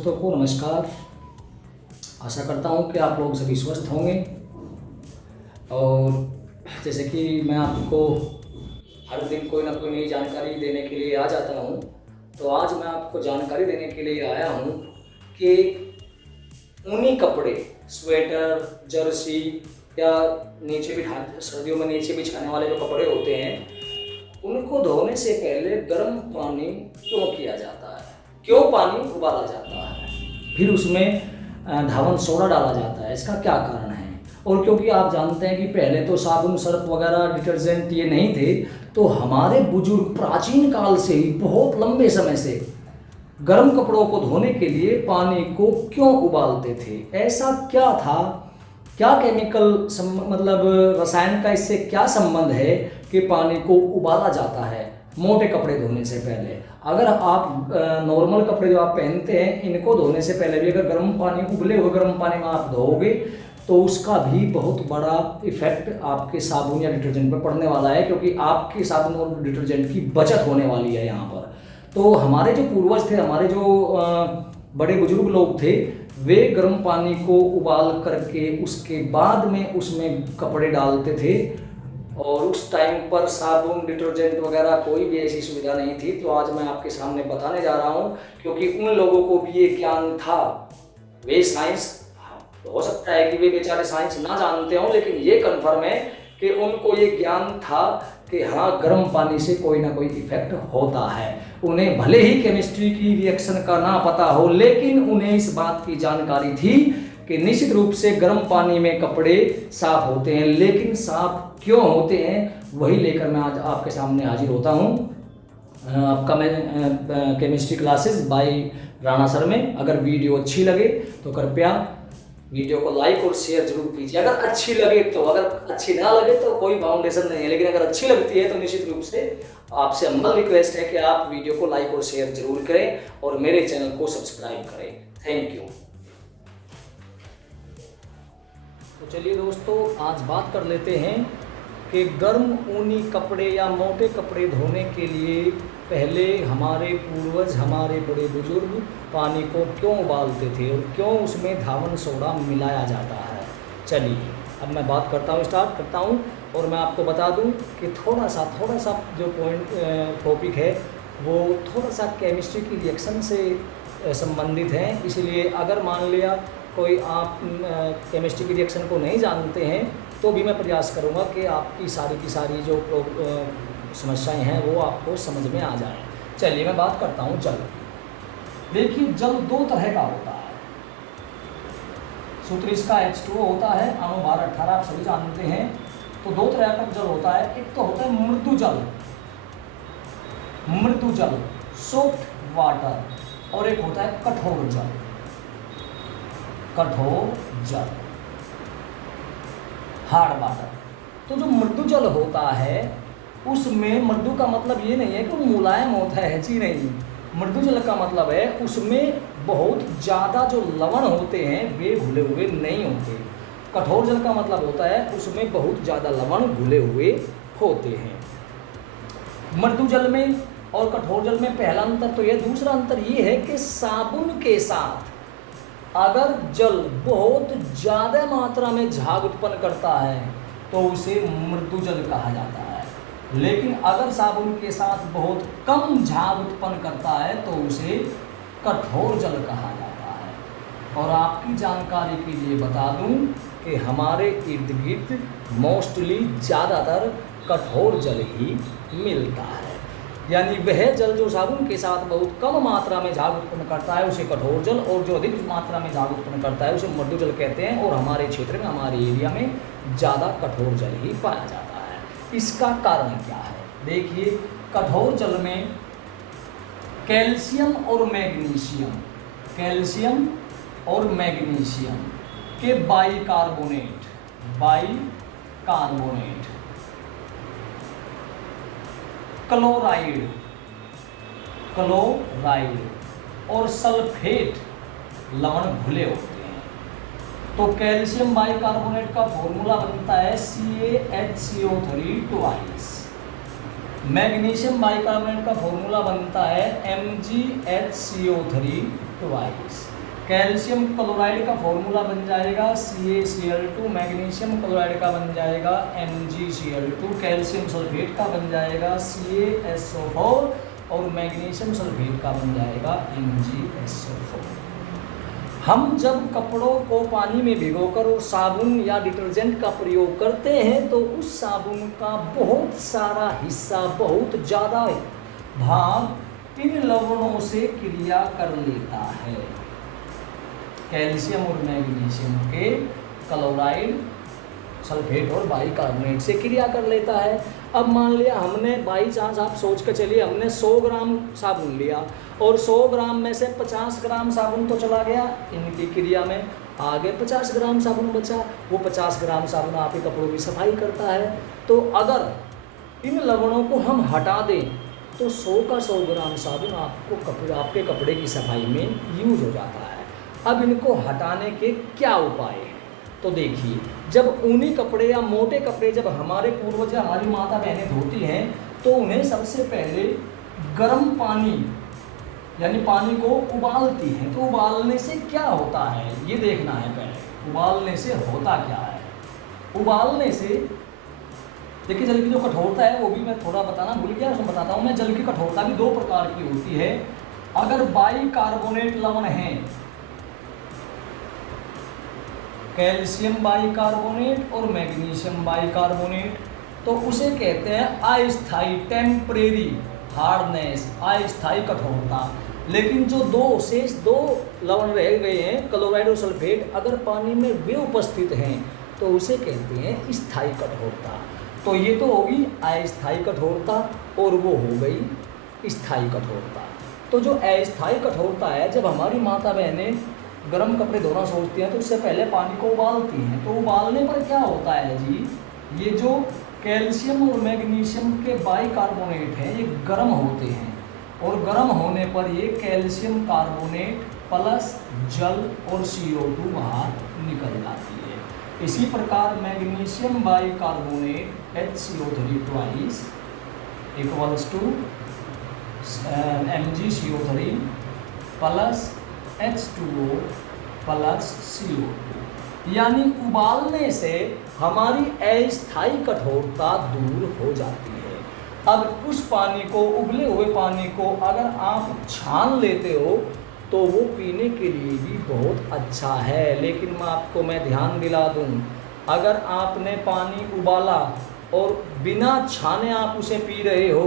दोस्तों को नमस्कार। आशा करता हूँ कि आप लोग सभी स्वस्थ होंगे। और जैसे कि मैं आपको हर दिन कोई ना कोई नई जानकारी देने के लिए आ जाता हूँ, तो आज मैं आपको जानकारी देने के लिए आया हूँ कि ऊनी कपड़े, स्वेटर, जर्सी या नीचे भी सर्दियों में नीचे बिछाने वाले जो कपड़े होते हैं, उनको धोने से पहले गर्म पानी क्यों किया जाता है, क्यों पानी उबाला जाता है, फिर उसमें धावन सोडा डाला जाता है, इसका क्या कारण है। और क्योंकि आप जानते हैं कि पहले तो साबुन, सर्फ वगैरह, डिटर्जेंट ये नहीं थे, तो हमारे बुजुर्ग प्राचीन काल से ही बहुत लंबे समय से गर्म कपड़ों को धोने के लिए पानी को क्यों उबालते थे। ऐसा क्या था, क्या केमिकल मतलब रसायन का इससे क्या संबंध है कि पानी को उबाला जाता है मोटे कपड़े धोने से पहले। अगर आप नॉर्मल कपड़े जो आप पहनते हैं, इनको धोने से पहले भी अगर गर्म पानी, उबले हुए गर्म पानी में आप धोओगे तो उसका भी बहुत बड़ा इफेक्ट आपके साबुन या डिटर्जेंट पर पड़ने वाला है, क्योंकि आपके साबुन और डिटर्जेंट की बचत होने वाली है यहाँ पर। तो हमारे जो पूर्वज थे, हमारे जो बड़े बुजुर्ग लोग थे, वे गर्म पानी को उबाल करके उसके बाद में उसमें कपड़े डालते थे। और उस टाइम पर साबुन, डिटर्जेंट वगैरह कोई भी ऐसी सुविधा नहीं थी। तो आज मैं आपके सामने बताने जा रहा हूँ, क्योंकि उन लोगों को भी ये ज्ञान था। वे साइंस, हो सकता है कि वे बेचारे साइंस ना जानते हों, लेकिन ये कन्फर्म है कि उनको ये ज्ञान था कि हाँ, गर्म पानी से कोई ना कोई इफेक्ट होता है। उन्हें भले ही केमिस्ट्री की रिएक्शन का ना पता हो, लेकिन उन्हें इस बात की जानकारी थी कि निश्चित रूप से गर्म पानी में कपड़े साफ होते हैं। लेकिन साफ क्यों होते हैं, वही लेकर मैं आज आपके सामने हाजिर होता हूँ। आपका मैं chemistry classes bye Rana sir में। अगर वीडियो अच्छी लगे तो कृपया वीडियो को लाइक और शेयर जरूर कीजिए। अगर अच्छी लगे तो, अगर अच्छी ना लगे तो कोई बाउंडेशन नहीं है, लेकिन अगर अच्छी लगती है तो निश्चित रूप से आपसे हम्बल रिक्वेस्ट है कि आप वीडियो को लाइक और शेयर जरूर करें और मेरे चैनल को सब्सक्राइब करें। Thank you. तो चलिए दोस्तों, आज बात कर लेते हैं कि गर्म ऊनी कपड़े या मोटे कपड़े धोने के लिए पहले हमारे पूर्वज, हमारे बड़े बुजुर्ग पानी को क्यों उबालते थे और क्यों उसमें धावन सोडा मिलाया जाता है। चलिए अब मैं बात करता हूँ, स्टार्ट करता हूँ। और मैं आपको बता दूँ कि थोड़ा सा जो टॉपिक है वो थोड़ा सा केमिस्ट्री की रिएक्शन से संबंधित है। इसलिए अगर मान लिया कोई आप केमिस्ट्री की रिएक्शन को नहीं जानते हैं, तो भी मैं प्रयास करूंगा कि आपकी सारी की सारी जो समस्याएं हैं वो आपको समझ में आ जाए। चलिए मैं बात करता हूं जल। देखिए, जल दो तरह का होता है। सूत्र इसका H2O होता है, अणु 12-18 आप सभी जानते हैं। तो दो तरह का जल होता है। एक तो होता है मृदु जल, सॉफ्ट वाटर, और एक होता है कठोर जल, हार्ड वाटर। तो जो मृदु जल होता है उसमें, मृदु का मतलब ये नहीं है कि वो मुलायम होता है, जी नहीं। मृदु जल का मतलब है उसमें बहुत ज़्यादा जो लवण होते हैं वे घुले हुए नहीं होते। कठोर जल का मतलब होता है उसमें बहुत ज़्यादा लवण घुले हुए होते हैं। मृदु जल में और कठोर जल में पहला अंतर तो यह, दूसरा अंतर ये है कि साबुन के साथ अगर जल बहुत ज़्यादा मात्रा में झाग उत्पन्न करता है तो उसे मृदु जल कहा जाता है, लेकिन अगर साबुन के साथ बहुत कम झाग उत्पन्न करता है तो उसे कठोर जल कहा जाता है। और आपकी जानकारी के लिए बता दूं कि हमारे इर्द गिर्द मोस्टली ज़्यादातर कठोर जल ही मिलता है। यानी वह जल जो साबुन के साथ बहुत कम मात्रा में झाग उत्पन्न करता है उसे कठोर जल, और जो अधिक मात्रा में झाग उत्पन्न करता है उसे मृदु जल कहते हैं। और हमारे क्षेत्र में, हमारे एरिया में ज़्यादा कठोर जल ही पाया जाता है। इसका कारण क्या है? देखिए, कठोर जल में कैल्शियम और मैग्नीशियम के बाइकार्बोनेट, क्लोराइड और सल्फेट लवण घुले होते हैं। तो कैल्शियम बाइकार्बोनेट का फॉर्मूला बनता है CaHCO3 ट्वाइस। मैग्नीशियम बाइकार्बोनेट का फॉर्मूला बनता है MgHCO3 ट्वाइस। कैल्शियम क्लोराइड का फॉर्मूला बन जाएगा CaCl2, मैग्नीशियम क्लोराइड का बन जाएगा MgCl2, कैल्शियम सल्फेट का बन जाएगा CaSO4 और मैग्नीशियम सल्फेट का बन जाएगा MgSO4। हम जब कपड़ों को पानी में भिगोकर और साबुन या डिटर्जेंट का प्रयोग करते हैं तो उस साबुन का बहुत सारा हिस्सा, बहुत ज़्यादा भाग इन लवणों से क्रिया कर लेता है। कैल्शियम और मैग्नीशियम के क्लोराइड, सल्फेट और बाइकार्बोनेट से क्रिया कर लेता है। अब मान लिया हमने बाई चांस, आप सोच के चलिए, हमने 100 ग्राम साबुन लिया और 100 ग्राम में से 50 ग्राम साबुन तो चला गया इनकी क्रिया में, आगे 50 ग्राम साबुन बचा। वो 50 ग्राम साबुन आपके कपड़ों की सफाई करता है। तो अगर इन लवणों को हम हटा दें तो 100 का 100 ग्राम साबुन आपके कपड़े की सफाई में यूज हो जाता है। अब इनको हटाने के क्या उपाय हैं? तो देखिए, जब ऊनी कपड़े या मोटे कपड़े जब हमारे पूर्वज या हमारी माता बहनें धोती हैं तो उन्हें सबसे पहले गर्म पानी यानी पानी को उबालती हैं। तो उबालने से क्या होता है ये देखना है पहले। उबालने से होता क्या है? उबालने से देखिए, जल की जो कठोरता है वो भी मैं थोड़ा बताना भूल गया, उसमें बताता हूँ मैं। जल की कठोरता भी 2 प्रकार की होती है। अगर बाइकार्बोनेट लवण है, कैल्शियम बाइकार्बोनेट और मैग्नीशियम बाइकार्बोनेट, तो उसे कहते हैं अस्थायी, टेम्परेरी हार्डनेस, अस्थायी कठोरता। लेकिन जो शेष दो लवण रह गए हैं, क्लोराइड और सल्फेट, अगर पानी में वे उपस्थित हैं तो उसे कहते हैं स्थायी कठोरता। तो ये तो होगी अस्थायी कठोरता और वो हो गई स्थायी कठोरता। तो जो अस्थायी कठोरता है, जब हमारी माता बहनें गर्म कपड़े धोना सोचती हैं तो उससे पहले पानी को उबालती हैं। तो उबालने पर क्या होता है जी, ये जो कैल्शियम और मैग्नीशियम के बाइकार्बोनेट हैं ये गर्म होते हैं और गर्म होने पर ये कैल्शियम कार्बोनेट प्लस जल और CO2 बाहर निकल जाती है। इसी प्रकार magnesium bicarbonate HCO3 twice equals to MgCO3 plus H2O plus CO2, यानी उबालने से हमारी अस्थायी कठोरता दूर हो जाती है। अब उस पानी को, उबले हुए पानी को अगर आप छान लेते हो तो वो पीने के लिए भी बहुत अच्छा है। लेकिन मैं ध्यान दिला दूँ, अगर आपने पानी उबाला और बिना छाने आप उसे पी रहे हो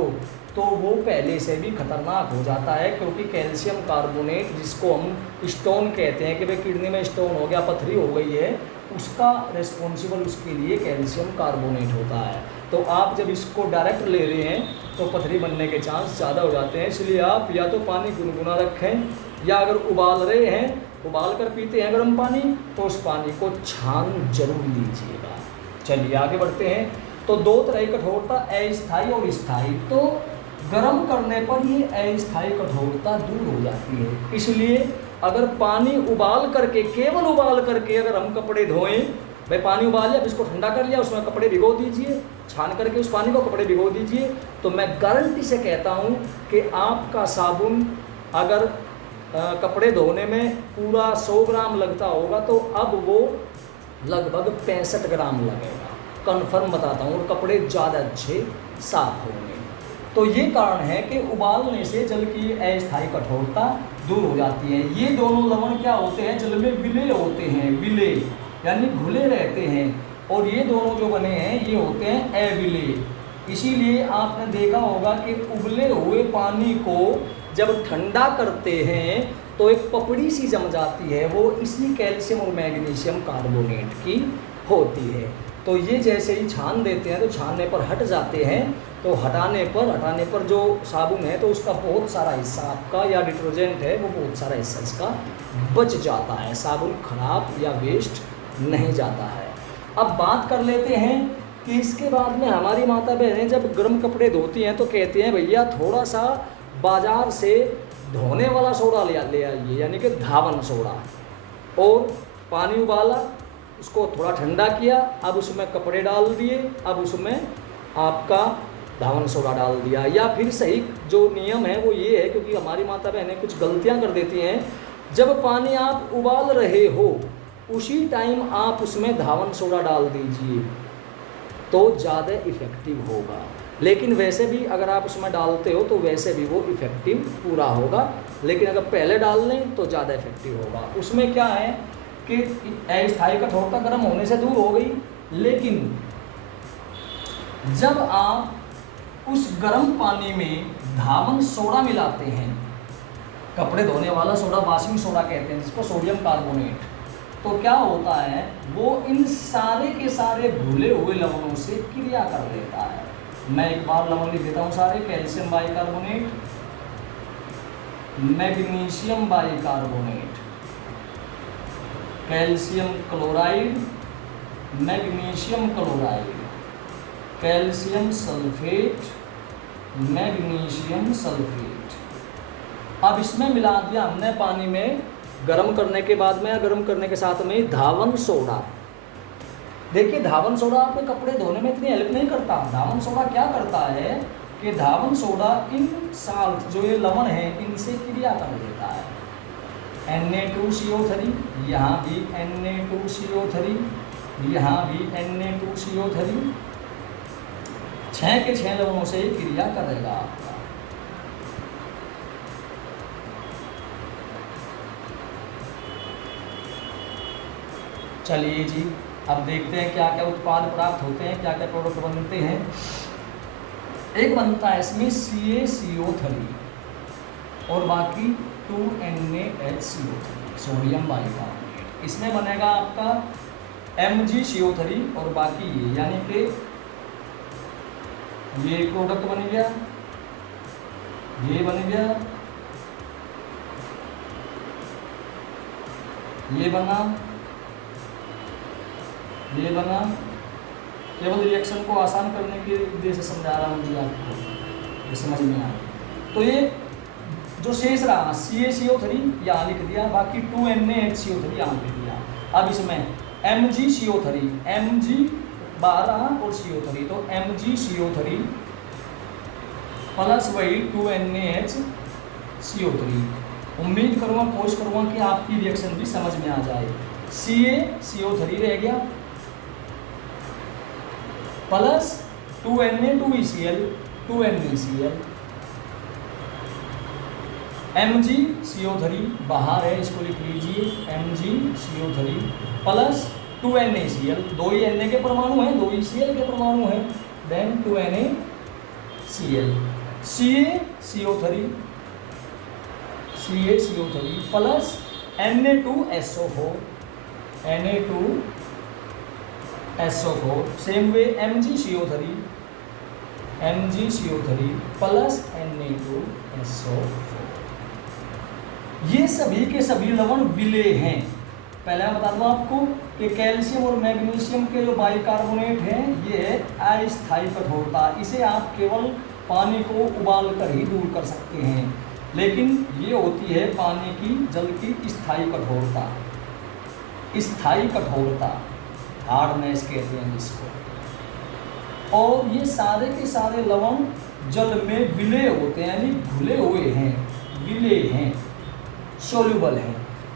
तो वो पहले से भी खतरनाक हो जाता है, क्योंकि कैल्शियम कार्बोनेट, जिसको हम स्टोन कहते हैं कि भाई किडनी में स्टोन हो गया, पथरी हो गई है, उसका रिस्पॉन्सिबल उसके लिए कैल्शियम कार्बोनेट होता है। तो आप जब इसको डायरेक्ट ले रहे हैं तो पथरी बनने के चांस ज़्यादा हो जाते हैं। इसलिए आप या तो पानी गुनगुना रखें, या अगर उबाल रहे हैं, उबाल कर पीते हैं गर्म पानी, तो उस पानी को छान जरूर लीजिएगा। चलिए आगे बढ़ते हैं। तो 2 तरह की कठोरता, अस्थायी और स्थायी। तो गर्म करने पर ये अस्थायी कठोरता दूर हो जाती है। इसलिए अगर पानी उबाल करके, केवल उबाल करके अगर हम कपड़े धोएं, भाई पानी उबाल लिया, अब इसको ठंडा कर लिया, उसमें कपड़े भिगो दीजिए, छान करके उस पानी को कपड़े भिगो दीजिए, तो मैं गारंटी से कहता हूँ कि आपका साबुन अगर कपड़े धोने में पूरा 100 ग्राम लगता होगा तो अब वो लगभग 65 ग्राम लगेगा, कन्फर्म बताता हूँ, और कपड़े ज़्यादा अच्छे साफ होंगे। तो ये कारण है कि उबालने से जल की अस्थायी कठोरता दूर हो जाती है। ये दोनों लवण क्या होते हैं, जल में विलय होते हैं, विलय यानी घुले रहते हैं, और ये दोनों जो बने हैं ये होते हैं अविलय। इसीलिए आपने देखा होगा कि उबले हुए पानी को जब ठंडा करते हैं तो एक पपड़ी सी जम जाती है, वो इसी कैल्शियम और मैग्नीशियम कार्बोनेट की होती है। तो ये जैसे ही छान देते हैं तो छानने पर हट जाते हैं, तो हटाने पर जो साबुन है तो उसका बहुत सारा हिस्सा आपका, या डिटर्जेंट है वो बहुत सारा हिस्सा इसका बच जाता है, साबुन खराब या वेस्ट नहीं जाता है। अब बात कर लेते हैं कि इसके बाद में हमारी माता बहनें जब गर्म कपड़े धोती हैं तो कहते हैं भैया थोड़ा सा बाज़ार से धोने वाला सोडा ले आइए, यानी कि धावन सोडा, और पानी उबाला, उसको थोड़ा ठंडा किया, अब उसमें कपड़े डाल दिए, अब उसमें आपका धावन सोडा डाल दिया। या फिर सही जो नियम है वो ये है, क्योंकि हमारी माता बहनें कुछ गलतियां कर देती हैं, जब पानी आप उबाल रहे हो उसी टाइम आप उसमें धावन सोडा डाल दीजिए तो ज़्यादा इफ़ेक्टिव होगा। लेकिन वैसे भी अगर आप उसमें डालते हो तो वैसे भी वो इफ़ेक्टिव पूरा होगा, लेकिन अगर पहले डाल लें तो ज़्यादा इफ़ेक्टिव होगा। उसमें क्या है कि अस्थायी कठोरता गर्म होने से दूर हो गई, लेकिन जब आप उस गर्म पानी में धावन सोडा मिलाते हैं, कपड़े धोने वाला सोडा वॉशिंग सोडा कहते हैं जिसको सोडियम कार्बोनेट, तो क्या होता है वो इन सारे के सारे घुले हुए लवणों से क्रिया कर लेता है। मैं एक बार लवण लिख देता हूँ सारे। Calcium bicarbonate, magnesium bicarbonate, calcium chloride, magnesium chloride, calcium sulphate, magnesium sulphate. अब इसमें मिला दिया हमने पानी में गर्म करने के बाद में या गर्म करने के साथ में धावन सोडा। देखिए धावन सोडा आपके कपड़े धोने में इतनी हेल्प नहीं करता। धावन सोडा क्या करता है कि धावन सोडा इन साल्ट जो ये लवण है इनसे क्रिया कर देता है। Na2CO3, यहाँ भी Na2CO3, यहाँ भी Na2CO3, 6 के 6 लवणों से क्रिया करेगा आपका। चलिए जी, अब देखते हैं क्या क्या उत्पाद प्राप्त होते हैं, क्या क्या प्रोडक्ट बनते हैं। एक बनता है इसमें CaCO3 और बाकी 2NaHCO3 सोडियम बाइकार्बोनेट। इसमें बनेगा आपका MgCO3 और बाकी ये, यानी कि ये प्रोडक्ट बन गया, ये बन गया, ये बना, ये बना। केवल रिएक्शन को आसान करने के उद्देश्य से समझा रहा हूँ जी आपको, ये समझ में आए। तो ये जो शेष रहा CaCO3 यहाँ लिख दिया, बाकी 2NaHCO3 यहाँ लिख दिया। अब इसमें MgCO3, Mg बाहर रहा और CO3, तो MgCO3 प्लस वही 2NaHCO3। उम्मीद करूँगा, कोशिश करूँगा कि आपकी रिएक्शन भी समझ में आ जाए। CaCO3 रह गया प्लस 2Na2ECl, 2NaCl, MgCO3 बाहर है, इसको लिख लीजिए MgCO3 प्लस 2NaCl, 2 ही Na के परमाणु हैं, 2 ही Cl के परमाणु हैं, then 2NaCl, CaCO3 plus Na2SO4, Na2SO4, same way MgCO3 plus Na2SO4। ये सभी के सभी लवण विलेय हैं। पहले मैं बता दूं आपको कि कैल्शियम और मैग्नीशियम के जो बाइकार्बोनेट हैं ये है अस्थायी कठोरता। इसे आप केवल पानी को उबाल कर ही दूर कर सकते हैं, लेकिन ये होती है पानी की जल की स्थायी कठोरता। स्थायी कठोरता हार्डनेस कहते हैं जिसको। और ये सारे के सारे लवण जल में विलेय होते हैं, यानी घुले हुए हैं, विलेय हैं, सोल्यूबल हैं।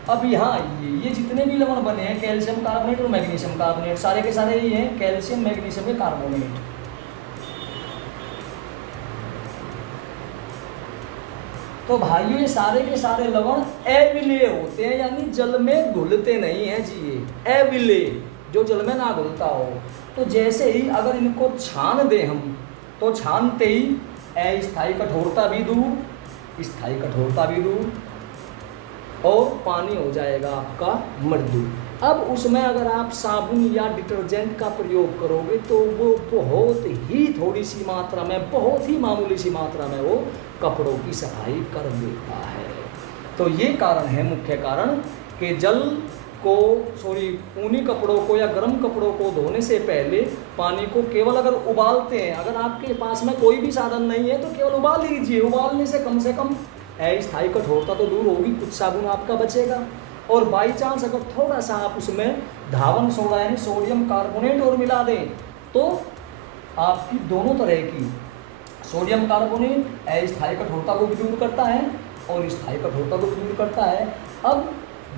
अब यहाँ ये जितने भी लवण बने हैं कैल्शियम कार्बोनेट और मैग्नीशियम कार्बोनेट, सारे के सारे ये हैं कैल्शियम मैग्नीशियम के कार्बोनेट। तो भाइयों ये सारे के सारे लवण अविलेय होते हैं, यानी जल में घुलते नहीं हैं जी। ये अविलेय, जो जल में ना घुलता हो। तो जैसे ही अगर इनको छान दें हम, तो छानते ही अस्थायी कठोरता भी दूर, स्थायी कठोरता भी दूर, और पानी हो जाएगा आपका मृदु। अब उसमें अगर आप साबुन या डिटर्जेंट का प्रयोग करोगे तो वो बहुत ही थोड़ी सी मात्रा में, बहुत ही मामूली सी मात्रा में वो कपड़ों की सफाई कर देता है। तो ये कारण है, मुख्य कारण, कि जल को ऊनी कपड़ों को या गर्म कपड़ों को धोने से पहले पानी को केवल अगर उबालते हैं, अगर आपके पास में कोई भी साधन नहीं है तो केवल उबाल लीजिए। उबालने से कम अस्थायी कठोरता तो दूर होगी, कुछ साबुन आपका बचेगा। और बाई चांस अगर थोड़ा सा आप उसमें धावन सोडा यानी सोडियम कार्बोनेट और मिला दें तो आपकी दोनों तरह की, सोडियम कार्बोनेट अस्थायी कठोरता को भी दूर करता है और स्थायी कठोरता को भी दूर करता है। अब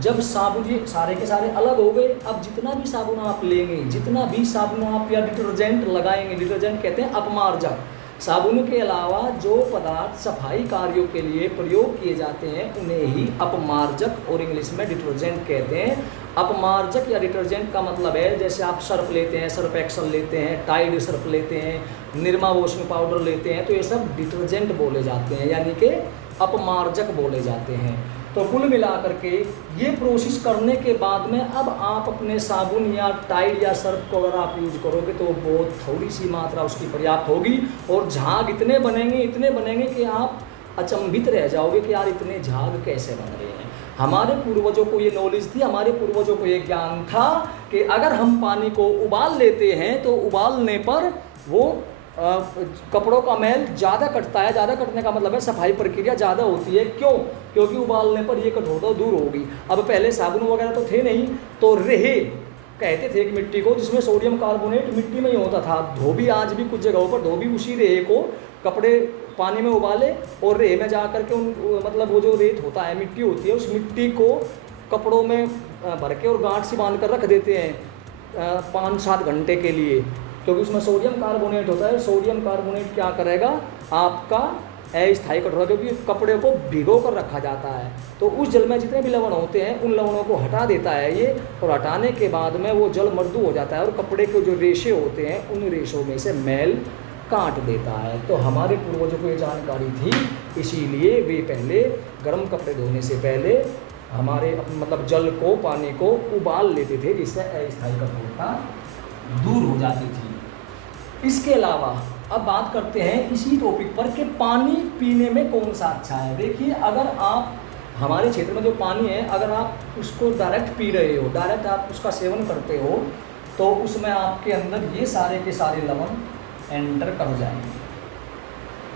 जब साबुन ये सारे के सारे अलग हो गए, अब जितना भी साबुन आप लेंगे, जितना भी साबुन आप या डिटर्जेंट लगाएंगे, डिटर्जेंट कहते हैं अपमार्जक, साबुन के अलावा जो पदार्थ सफाई कार्यों के लिए प्रयोग किए जाते हैं उन्हें ही अपमार्जक और इंग्लिश में डिटर्जेंट कहते हैं। अपमार्जक या डिटर्जेंट का मतलब है, जैसे आप सर्फ लेते हैं, सर्फ एक्सल लेते हैं, टाइड सर्फ लेते हैं, निरमा वॉशिंग पाउडर लेते हैं, तो ये सब डिटर्जेंट बोले जाते हैं, यानी कि अपमार्जक बोले जाते हैं। तो कुल मिलाकर के ये प्रोसेस करने के बाद में अब आप अपने साबुन या टाइड या सर्फ को अगर आप यूज करोगे तो बहुत थोड़ी सी मात्रा उसकी पर्याप्त होगी, और झाग इतने बनेंगे कि आप अचंभित रह जाओगे कि यार इतने झाग कैसे बन रहे हैं। हमारे पूर्वजों को ये नॉलेज थी, हमारे पूर्वजों को ये ज्ञान था कि अगर हम पानी को उबाल लेते हैं तो उबालने पर वो कपड़ों का मैल ज़्यादा कटता है। ज़्यादा कटने का मतलब है सफाई प्रक्रिया ज़्यादा होती है। क्यों? क्योंकि उबालने पर ये कठोरता दूर होगी। अब पहले साबुन वगैरह तो थे नहीं, तो रेहे कहते थे एक मिट्टी को, जिसमें सोडियम कार्बोनेट मिट्टी में ही होता था। धोबी आज भी कुछ जगहों पर धोबी उसी रेहे को कपड़े पानी में उबाले और रेहे में जा कर के मतलब वो जो रेत होता है, मिट्टी होती है, उस मिट्टी को कपड़ों में भर के और गांठ से बांध कर रख देते हैं 5-7 घंटे के लिए, क्योंकि उसमें सोडियम कार्बोनेट होता है। सोडियम कार्बोनेट क्या करेगा, आपका अस्थायी कठोरता, क्योंकि कपड़े को भिगो कर रखा जाता है तो उस जल में जितने भी लवण होते हैं उन लवणों को हटा देता है ये, और हटाने के बाद में वो जल मृदु हो जाता है और कपड़े के जो रेशे होते हैं उन रेशों में से मैल काट देता है। तो हमारे पूर्वजों को ये जानकारी थी, इसीलिए वे पहले गर्म कपड़े धोने से पहले हमारे मतलब जल को, पानी को उबाल लेते थे, जिससे अस्थायी कठोरता दूर हो जाती थी। इसके अलावा अब बात करते हैं इसी टॉपिक पर कि पानी पीने में कौन सा अच्छा है। देखिए, अगर आप हमारे क्षेत्र में जो पानी है, अगर आप उसको डायरेक्ट पी रहे हो, डायरेक्ट आप उसका सेवन करते हो, तो उसमें आपके अंदर ये सारे के सारे लवण एंटर कर जाएंगे,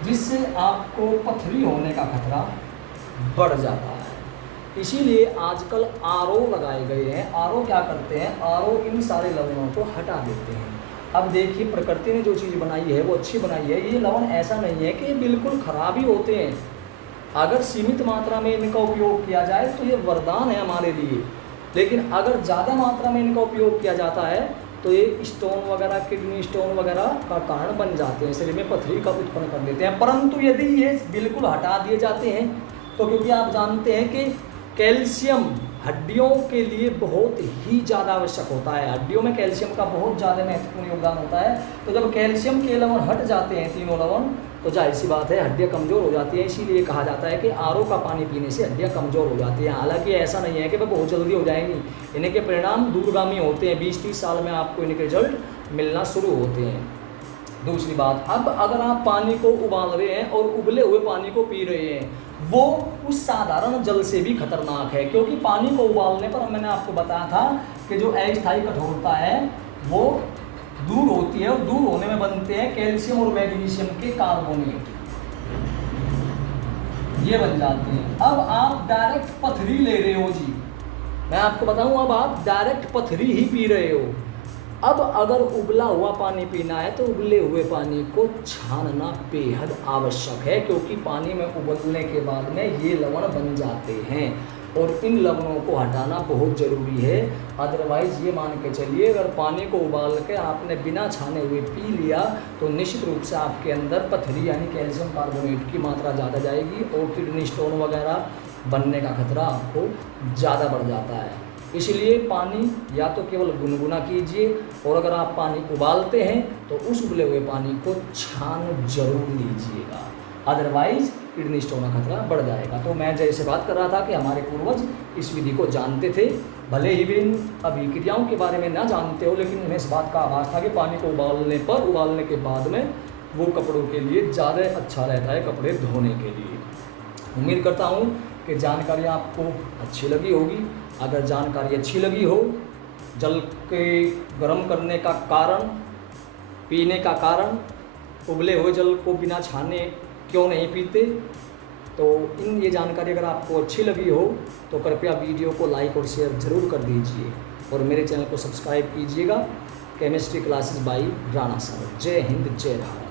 जिससे आपको पथरी होने का खतरा बढ़ जाता है। इसीलिए आजकल आरओ लगाए गए हैं। आरओ क्या करते हैं, आरओ इन सारे लवणों को हटा देते हैं। अब देखिए, प्रकृति ने जो चीज़ बनाई है वो अच्छी बनाई है। ये लवण ऐसा नहीं है कि ये बिल्कुल खराब ही होते हैं। अगर सीमित मात्रा में इनका उपयोग किया जाए तो ये वरदान है हमारे लिए, लेकिन अगर ज़्यादा मात्रा में इनका उपयोग किया जाता है तो ये स्टोन वगैरह, किडनी स्टोन वगैरह का कारण बन जाते हैं, शरीर में पथरी का उत्पन्न कर देते हैं। परंतु यदि ये बिल्कुल हटा दिए जाते हैं तो, क्योंकि आप जानते हैं कि कैल्शियम हड्डियों के लिए बहुत ही ज़्यादा आवश्यक होता है। हड्डियों में कैल्शियम का बहुत ज़्यादा महत्वपूर्ण योगदान होता है। तो जब कैल्शियम के लवण हट जाते हैं, तीनों लवण, तो जाहिर सी बात है हड्डियाँ कमज़ोर हो जाती हैं। इसीलिए कहा जाता है कि आरओ का पानी पीने से हड्डियाँ कमज़ोर हो जाती हैं। हालांकि ऐसा नहीं है कि वह बहुत जल्दी हो जाएंगी, इनके परिणाम दूरगामी होते हैं। 20-30 साल में आपको इनके रिजल्ट मिलना शुरू होते हैं। दूसरी बात, अब अगर आप पानी को उबाल रहे हैं और उबले हुए पानी को पी रहे हैं, वो उस साधारण जल से भी खतरनाक है, क्योंकि पानी को उबालने पर मैंने आपको बताया था कि जो अस्थायी कठोरता है वो दूर होती है, और दूर होने में बनते हैं कैल्शियम और मैग्नीशियम के कार्बोनेट, ये बन जाते हैं। अब आप डायरेक्ट पथरी ले रहे हो जी, मैं आपको बताऊं, अब आप डायरेक्ट पथरी ही पी रहे हो। अब अगर उबला हुआ पानी पीना है तो उबले हुए पानी को छानना बेहद आवश्यक है, क्योंकि पानी में उबलने के बाद में ये लवण बन जाते हैं और इन लवणों को हटाना बहुत ज़रूरी है। अदरवाइज़ ये मान के चलिए, अगर पानी को उबाल के आपने बिना छाने हुए पी लिया तो निश्चित रूप से आपके अंदर पथरी यानी कैल्शियम कार्बोनेट की मात्रा ज़्यादा जाएगी और किडनी स्टोन वगैरह बनने का खतरा आपको ज़्यादा बढ़ जाता है। इसलिए पानी या तो केवल गुनगुना कीजिए, और अगर आप पानी उबालते हैं तो उस उबले हुए पानी को छान जरूर लीजिएगा, अदरवाइज़ किडनी स्टोन का खतरा बढ़ जाएगा। तो मैं जैसे बात कर रहा था कि हमारे पूर्वज इस विधि को जानते थे, भले ही वे इन अभिक्रियाओं के बारे में ना जानते हो, लेकिन उन्हें इस बात का आभास था कि पानी को उबालने के बाद में वो कपड़ों के लिए ज़्यादा अच्छा रहता है, कपड़े धोने के लिए। उम्मीद करता हूँ कि जानकारी आपको अच्छी लगी होगी। अगर जानकारी अच्छी लगी हो, जल के गर्म करने का कारण, पीने का कारण, उबले हुए जल को बिना छाने क्यों नहीं पीते, तो ये जानकारी अगर आपको अच्छी लगी हो तो कृपया वीडियो को लाइक और शेयर ज़रूर कर दीजिए, और मेरे चैनल को सब्सक्राइब कीजिएगा। Chemistry classes by Rana sir. जय हिंद, जय भारत।